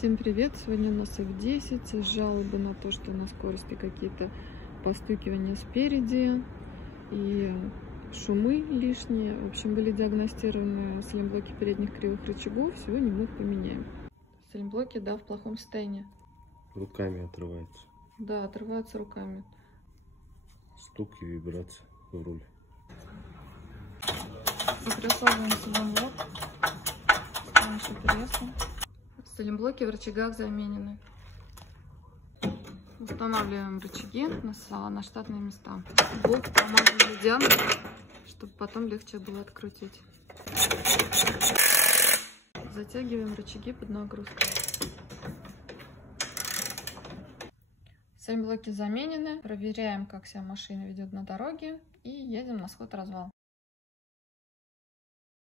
Всем привет! Сегодня у нас F10, жалобы на то, что на скорости какие-то постукивания спереди и шумы лишние. В общем, были диагностированы сайлентблоки передних кривых рычагов, сегодня мы их поменяем. Сайлентблоки, да, в плохом состоянии. Руками отрываются. Да, отрываются руками. Стук и вибрация в руль. Запрессовываем сайлентблок с помощью пресса. Сайлентблоки в рычагах заменены. Устанавливаем рычаги на штатные места. Болт помазан медианом, чтобы потом легче было открутить. Затягиваем рычаги под нагрузкой. Сайлентблоки заменены. Проверяем, как себя машина ведет на дороге, и едем на сход-развал.